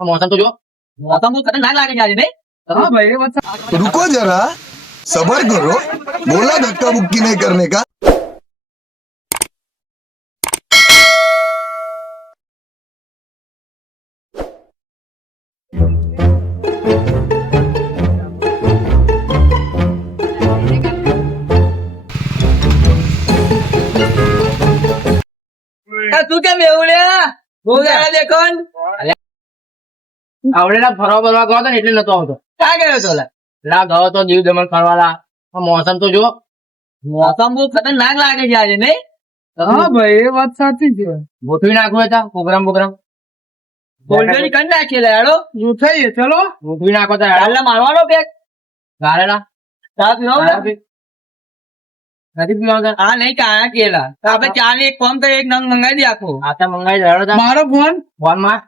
મોસમ તો જો મોસમ તો ખતરનાક લાગે છે આજે નહીં? हाँ भाई ये बात रुको जरा सबर करो बोला धक्का मुक्की नहीं करने का તું કેમ એવું લે બહુ દાડા દેખો આવડે ફરવા બરવા ગયો હતો ને એટલે નતો આવતો. ક્યાં ગયો હતો લા ગયો તો દીવ દમણ ફરવાલા. મોસમ તો જો મોસમ બહુ ખતરનાક લાગે છે આજે નહીં? हाँ भाई ये बात साची है ગોઠવી નાખવું હતા પ્રોગ્રામ ઓલરેડી કરી નાખીએ હેડો झूठा ही है चलो ગોઠવી નાખો તો હેડો મારવાનો પેક ગારેલા ચા પીવા નથી પીવા હા નહીં કાયા કેલા તો આપણે ચા ને એક ફોન કરી એક નંગ મંગાવી દે આખો આ તો મંગાવી દે હેડો मारो फोन ફોન માં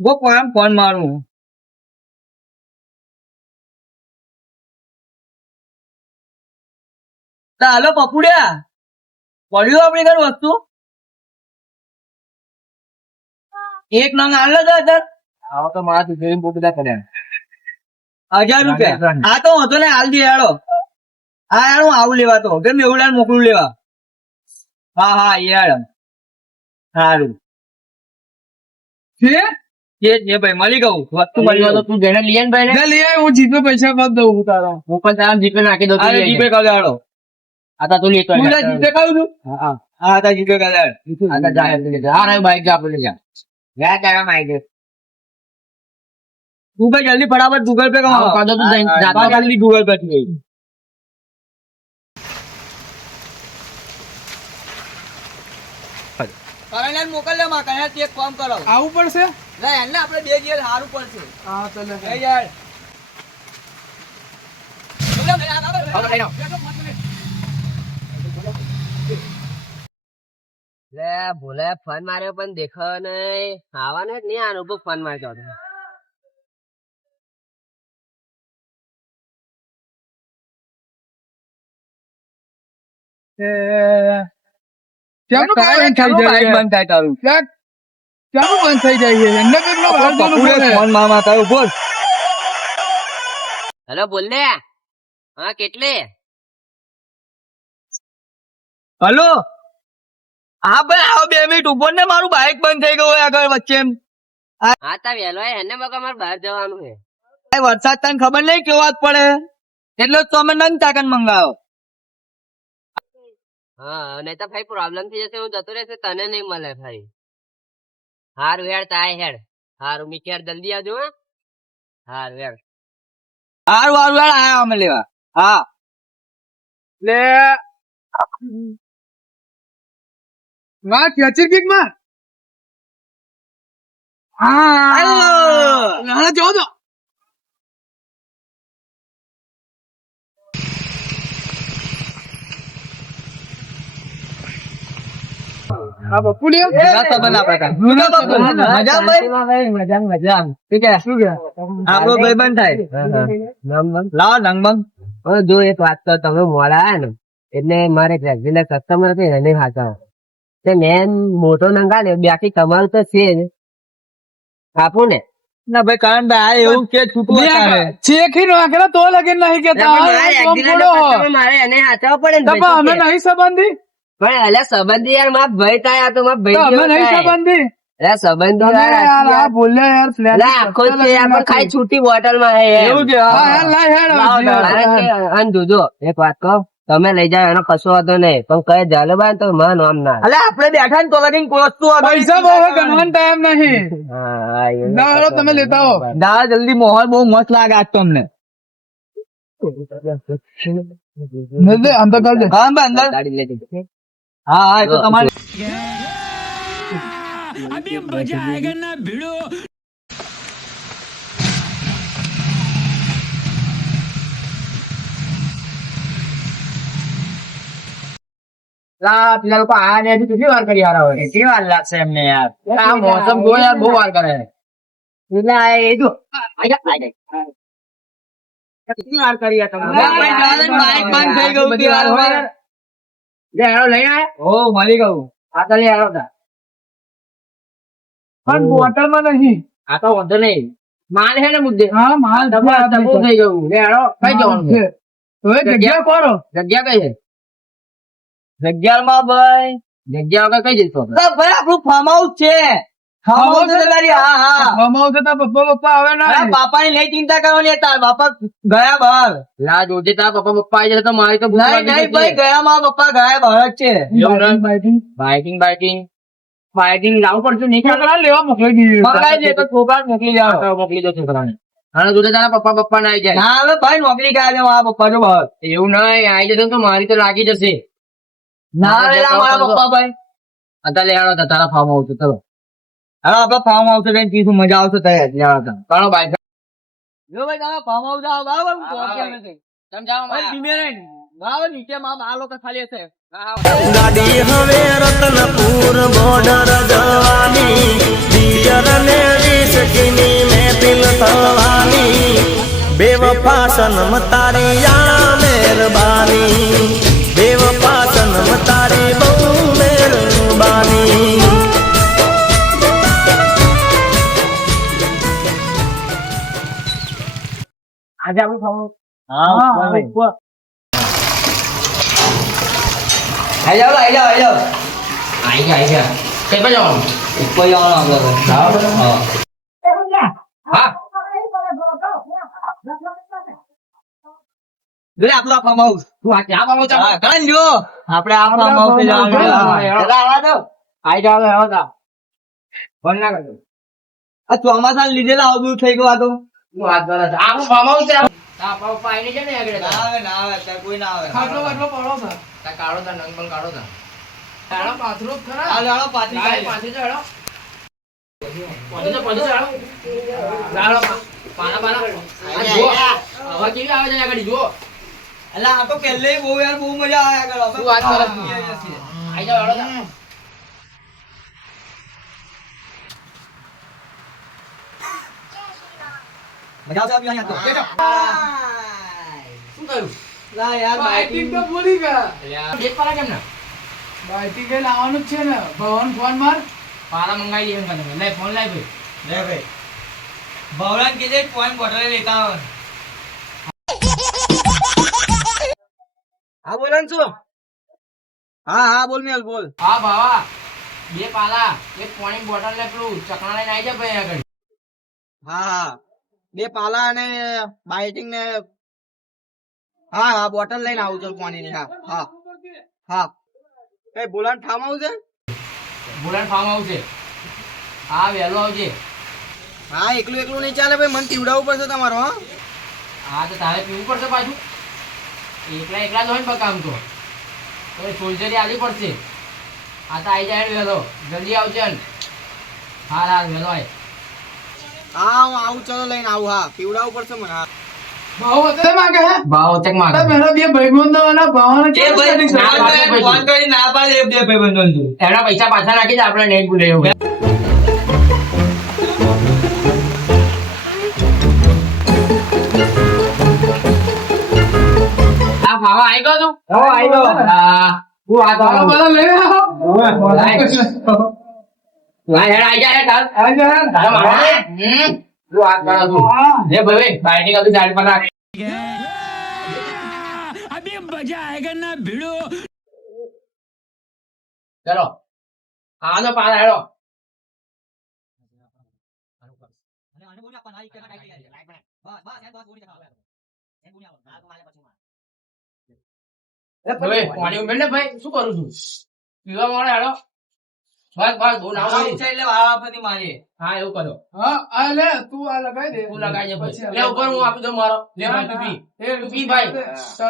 બો ફોન મારું હાલો પપુડ્યા પડ્યું આપણી ઘર વસ્તુ એક નંગ આલો તો સર આવો તો મારા તું બહુ બધા કર્યા 1000 રૂપિયા આ તો હતો ને હાલ દે હેડો હા યાર હું આવું લેવા તો કેમ એવું મોકલું લેવા હા હા યાર સારું ठीक જે ભાઈ મળી ગયું વસ્તુ મળી તો તું જેને લઈએ ને ભાઈ मैं ले आया हूँ जीपे पैसा मत दो तारा હું પણ તારા જીપે નાખી દઉં જીપે કરી હાડો આ તો તું લેતો જીપે કરું છું હા હા તા જીપે કરી આ તો જાય હા રે બાઈક જા આપણે જા ગયા તારા માઈક તું ભાઈ જલ્દી ફટાફટ ગૂગલ પે કમાવો કાદો તું જાતા જલ્દી ગૂગલ પે થી કરાઈને મોકલ લે માં કયા ચેક ફોર્મ કરો आऊ पर से લે એને આપણે બે જીએ સારું પડશે हाँ चलो એ યાર લે ભોલે ફોન માર્યો પણ દેખાવ નહીં આવવાનો જ નહીં આનો ફોન માર્યો હતો क्या બાઈક બંધ થાય તારું क्या क्या बंद થઈ જાય છે એમને કેટલો બહાર જવાનું છે ફોન મામા તારું બોલ હેલો બોલ લે હા કેટલે હેલો હા ભાઈ આવો 2 મિનિટ ઉભો ને મારું બાઈક બંધ થઈ ગયું આગળ વચ્ચે એમ હા તા વેલો એને બકા મારે બહાર જવાનું છે વરસાદ તને ખબર નહીં કેવો વાત પડે એટલે તમે નંગ ચાકન મંગાવો હા નહીં તો ભાઈ પ્રોબ્લેમ થઈ જશે હું જતો રહેશે તને નહીં મળે ભાઈ હારું હેડ તાય હેડ હારું મી કેર જલ્દી આવજો હારું હેડ હારું હારું હેડ આયા અમે લેવા હા લે વાત યાચી કિક માં હા ના જો દો હા બપુ લે મજા ઠીક છે શું કે આપણો ભાઈબંધ થાય લાવો નંગબંગ જો એક વાત તો તમે મોડા આયા ને એટલે મારે રેગ્યુલર કસ્ટમર હતી એને હાચા તે મેન મોટો નંગા લે બાકી તમારું તો છે જ આપું ને ના ભાઈ કારણ ભાઈ એવું કે છૂટું ચેખી નો આકરા તો લગે નહીં કેતા મારે એને હાચવા પડે ને અમે નહીં સંબંધી પણ એટલે સંબંધી યાર મારા ભાઈ થાય તો મારા ભાઈ અમે નહીં સંબંધી એટલે સંબંધી યાર બોલે યાર ફ્લેટ આખો છે યાર પણ ખાઈ છૂટી બોટલ માં એવું છે હા લાય અન જોજો એક વાત કહું તમે લઈ જાવ એનો કશો વાંધો નહીં પણ કઈ જાલે બાય તો મન આમ ના એટલે આપડે બેઠા ને તો લગીને વસ્તુ પૈસા બહુ ગણવાનો ટાઈમ નહીં ના હેડો તમે લેતા હો દા જલ્દી માહોલ બહુ મસ્ત લાગે આજ તો અમને અંદર કરજે હા અંદર હા હા એ તો તમારે अभी मजा आएगा ना भिड़ो પેલા લોકો આ ને કેટલી વાર કરી હારા હોય કેટલી વાર લાગશે એમને યાર આ મોસમ જો યાર બહુ વાર કરે એટલે એ જો કેટલી વાર કરી તમે બાઈક બંધ થઈ ગયું હતી વાર હોય લે હેરો લઈને આયા ઓ મળી ગયું આ તો લે હેરો તા પણ બોટલ માં નહીં આ તો વાંધો નહીં માલ છે ને મુદ્દે હા માલ ડબલ થઈ ગયું લે હેડો કઈ જવાનું છે હવે જગ્યા કોરો જગ્યા કઈ છે જગ્યામાં ભાઈ જગ્યા વગર કઈ જઈશું ભાઈ આપણું ફાર્મ હાઉસ છે ફાર્મ હાઉસ છે તારી હા હા મમાવ છે તારા પપ્પા આવે ને બાપા ની નહીં ચિંતા કરવાની તાર બાપા ગયા બહાર લા જોજે તારા પપ્પા આવી જશે તો મારી તો નહીં ભાઈ ગયા મારા પપ્પા ગયા બહાર જ છે બાઇકિંગ લાવવું પડશે નહીં છોકરા લેવા મોકલી દીધી મંગાઈ દે તો છોકરા મોકલી જાઓ મોકલી દો છોકરાને અને જોજે તારા પપ્પા ના આવી જાય ના હવે ભાઈ નોકરી ગયા છે મારા પપ્પા જો બહાર એવું નહીં આવી જશે તો મારી તો લાગી જશે ના રેલા મારા પપ્પા ભાઈ અત્યારે લેવાનો તારા ફાર્મ હાઉસ ચલો હવે આપડે ફાર્મ હાઉસ જઈને પીશું મજા આવશે તૈયાર લેવાનો કાણો બાઈક જો ભાઈ તમે ફાર્મ હાઉસ આવો બરાબર હું પહોંચ્યા નથી તમે જાઓ ભાઈ ધીમે રહીને બરાબર નીચે માં આ લોકો ખાલી હશે ગાડી હવે રતનપુર બોર્ડર જવાની દિયર ને વિસકીની મહેફિલ થવાની બેવફા સનમ તારી યા મહેરબાની બેવફા સનમ તારી બહુ મહેરબાની આજે આપણું ફાર્મ હાઉસ આઈ જાઓ આઈ ગયા કઈ પર જવાનું ઉપર જવાનું આપણે હા લે આપણો ફાર્મ હાઉસ તું આ ક્યાં ફાર્મ હાઉસ હા કાન જો આપણે આ ફાર્મ હાઉસ જવાનું ચલા આવા દો આઈ જાવ હવે ફોન ના કરજો આ ચોમાસા લીધેલા આવું થઈ ગયું આ તો હું વાત કરે આપણું ફાર્મ હાઉસ છે આ પપ્પા આઈને છે ને આગળ ના આવે અત્યારે કોઈ ના આવે ખાટલો ખાટલો પડો છે તા કાળો તા નંગ પણ કાળો તા તારા પાથરો જ ખરા આ લાડો પાછી જાય પાછી તો હેડો પાછી લાડો પાના પાના આ જો હવે કેવી આવે છે આગળ જો અલા આ તો પહેલે બહુ યાર બહુ મજા આવે આગળ તું વાત કર આઈ જાવ હેડો તા મજા આવશે અભી અહીંયા તો બેઠો શું થયું લા યાર બાઇકિંગ તો ભૂલી ગયા યાર એક પાલા કેમ ના બાઇકિંગ એ લાવવાનું જ છે ને ભવન ફોન માર પાલા મંગાઈ દે મને લે ફોન લાઈ ભાઈ લે ભાઈ ભવરાન કે જે પોઈન્ટ બોટલ લેતા આવ હા બોલન છું હા બોલ મેલ બોલ હા બાવા બે પાલા એક પોઈન્ટ બોટલ ને પેલું ચકણા લઈને આવી જા ભાઈ આગળ હા બે પાલા અને બાઇટિંગ ને હા બોટલ લઈને આવું છું પાણીની હા કઈ બોલાન ફાર્મ હાઉસ છે બોલાન ફાર્મ હાઉસ છે હા વહેલો આવજે હા એકલું નહીં ચાલે ભાઈ મને પીવડાવવું પડશે તમારો હા તો તારે પીવું પડશે પાછું એકલા જ હોય ને બકામ તો સોલ્જરી આવી પડશે આ તો આવી જાય વહેલો જલ્દી આવજે હા વહેલો આય હા હું આવું ચલો લઈને આવું હા પીવડાવવું પડશે મને હા ભાવ અત્યારે માંગે હે ભાવ ચેક માં પેલા બે ભાઈબંધો વાળા ભાવને ફોન કરી ના પાડે બે ભાઈબંધો એના પૈસા પાછા નાખી દે આપણે નહીં ભૂલે એવું આ ભાવા આવી ગયો તું આવી ગયો હા હું આ તો બધા લઈ આવો લાય હેડ આઈ જા તાર આવી જા તારા મારા તું આ કરો તું લે ભાઈ બાઈટિંગ અભી સાઈડ પર નાખ अभी मजा आएगा ना भिड़ो ચલો આનો પાર હેડો પાણી ઉમેર ને ભાઈ શું કરું છું પીવા મળે હેડો બસ બહુ ના એટલે વાળા મારી હા એવું કરો હા આ લે તું આ લગાઈ દે તું લગાઈ દે પછી લે ઉપર હું આપી દઉં મારો લે ભાઈ તું પી તું પી ભાઈ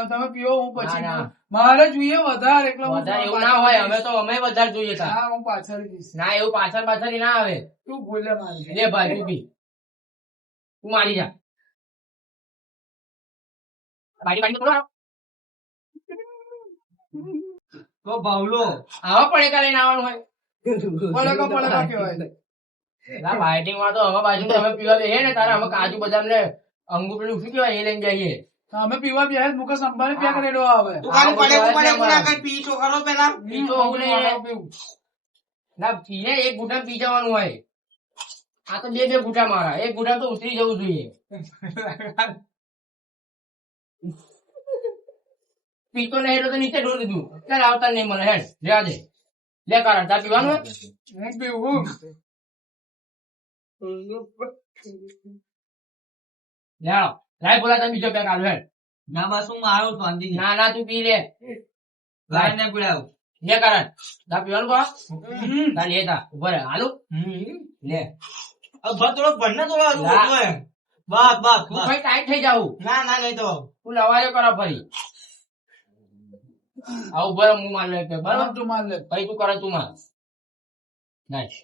તમે પીવો હું પછી ના. મારે જોઈએ વધારે એટલે હું વધારે એવું ના હોય અમે તો અમે વધારે જોઈએ છે હા હું પાછળ જઈશ ના એવું પાછળ ના આવે તું ભૂલે મારી લે ભાઈ તું પી તું મારી જા બાડી તો તો બાવલો આવા પડે કા લઈને આવવાનું હોય પડેગા કેવાય ના બાઇટિંગ માં તો હવે બાજુ અમે પીવા બેહે ને તારે અમે કાજુ બદામ ને અંગૂર પેલું શું કહેવાય એ લઈને જઈએ અમે પીવા બે મુકે સંભાળે પ્યા કરેલો આવે દુકાન પડે ના કઈ પી તો ખરો પેલા પી તો ના પીને એક ગુટા પી જવાનું હોય આ તો બે ગુટા મારા, એક ગુટા તો ઉતરી જવું જોઈએ. પીતો નહીં એટલે તો નીચે ઢોળી દીધું. ચાલ આવતા નહીં મને હેડ લેવા દે. લે કારણ ચા પીવાનું હોય? હું પીવું. લે આવો. લાય બોલા તમે બીજો પેક આલો હેડ. ના બસ હું મારું શાંતિ ના ના તું પી લે. લાઈન ને પીડાવ લે કારણ ચા પીવાનું કહો. તા લે તા ઉભા રહે હાલું લે. થોડો ભણને થોડો લા. બસ બસ તું કઈ ટાઈટ થઈ જાવું. ના ના નહીં તો તું લવાયો કરો ફરી. આવું બરાબર હું માર લે બરાબર. તું માર લે. પછી તું કરે તું માર. નાઈસ.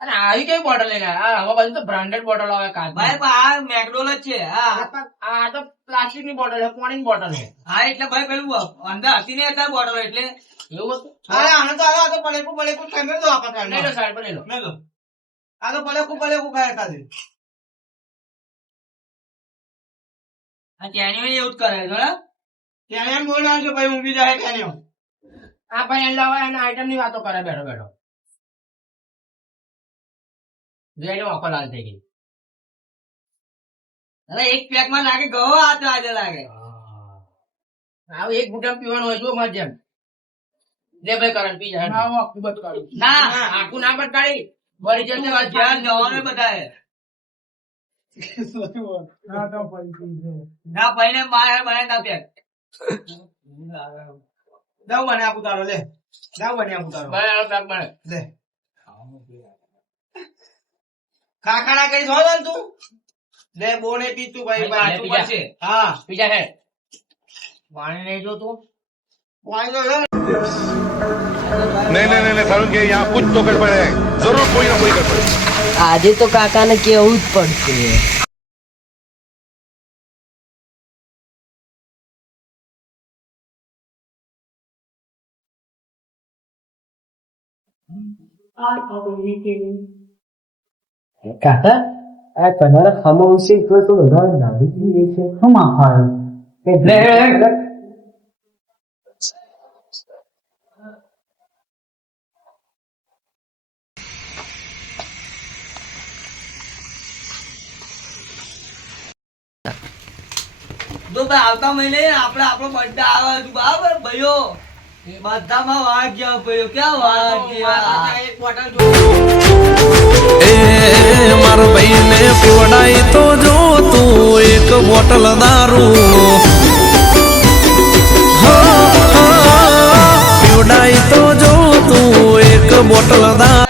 અને આવી કઈ બોટલ લઈને આવ્યા? આ હવે બધું તો બ્રાન્ડેડ બોટલ આવે કાચની. ભાઈ આ મેકડોનલ્ડ જ છે હા આ તો પ્લાસ્ટિક ની બોટલ છે, પાણીની બોટલ છે. હા એટલે ભાઈ પેલું અંદર હતી ને હતા બોટલ એટલે એવું હતું? હા આને તો આ તો પલેકું ખાઈ મેં તો આપણે લઈ લો સાઈડ પર લઈ લો. મેં તો આ તો પલેકું ખાઈ હતા આ કેણીઓ એવું જ કરે છે ત્યાં એમ બોલવાનું છે ભાઈ ઊંઘી જાય કેણીઓ આ ભાઈ એન્ડ લાવે અને આઈટમ ની વાતો કરે બેઠો બેઠો. જોઈ લો આંખો લાલ થઈ ગઈ. અરે એક પેક માં લાગે ગયો આ તો આજે લાગે આવું એક ગુટામ પીવાનું હોય જો માર જેમ. લે ભાઈ કરણ પી જાય. ના હું આખું બધ કાઢું. ના આખું ના પણ કાઢી બળી જશે વાત જ્યાં જવાનું બધાએ ના તો પૈસું છે. ના ભાઈને મારે મને ના પેક દઉં મને આપું તારો લે દઉં મને આપું તારો બળે પેક બળે. લે ખાખાના કરી દો ને તું લે બોને પીતું ભાઈ ભાઈ, પાછું પીજા. પડશે હા બીજા હે પાણી નહીં જોતું. પાણી તો લે. नहीं नहीं नहीं सारुण के यहाँ कुछ तो गड़बड़ है जरूर कोई ना कोई गड़बड़ है। આજે તો કાકાને કેવું જ પડશે. કાકા આ તમારા ખામોશી તો વધારે નાની છે શું માફા તો ભાઈ આવતા મહિને આપણે આપણો બર્થડે આવે છે બરાબર ભાઈઓ બધામાં વાગ ગયા ભાઈઓ ક્યાં વાગ ગયા એક બોટલ મારા ભાઈને પીવડાઈ તો જો તું એક બોટલ દારૂ પીવડાઈ તો જો તું એક બોટલ દારૂ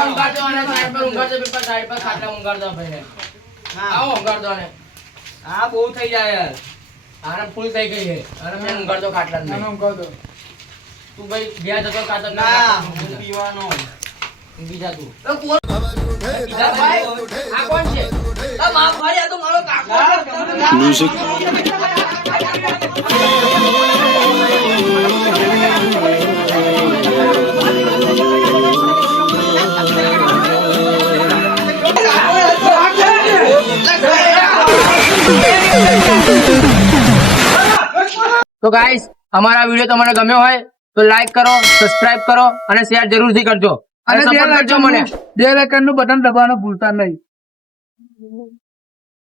ઊંઘાડો અને સાઈડ પર ઊંઘાડો પેપર સાઈડ પર ખાટલા ઊંઘાડો ભાઈને. આવો ઊંઘાડો ને. હા બહુ થઈ જાય યાર આને ફૂલ થઈ ગઈ છે અને મેં ઊંઘાડો ખાટલા ના નહીં. હું કહું તો. તું ભાઈ ગયા જતો કાતર ના હું પીવાનો બીજા તું બીજા ભાઈ આ કોણ છે? આ માફ ભાઈ આ તો મારો કાકો છે. તો ગાઈસ અમારા વિડીયો તમને ગમ્યો હોય તો લાઈક કરો, સબસ્ક્રાઇબ કરો અને શેર જરૂરથી કરજો અને અને સપોર્ટ કરજો મને. બે લાઇકન નું બટન દબાવવાનું ભૂલતા નહીં.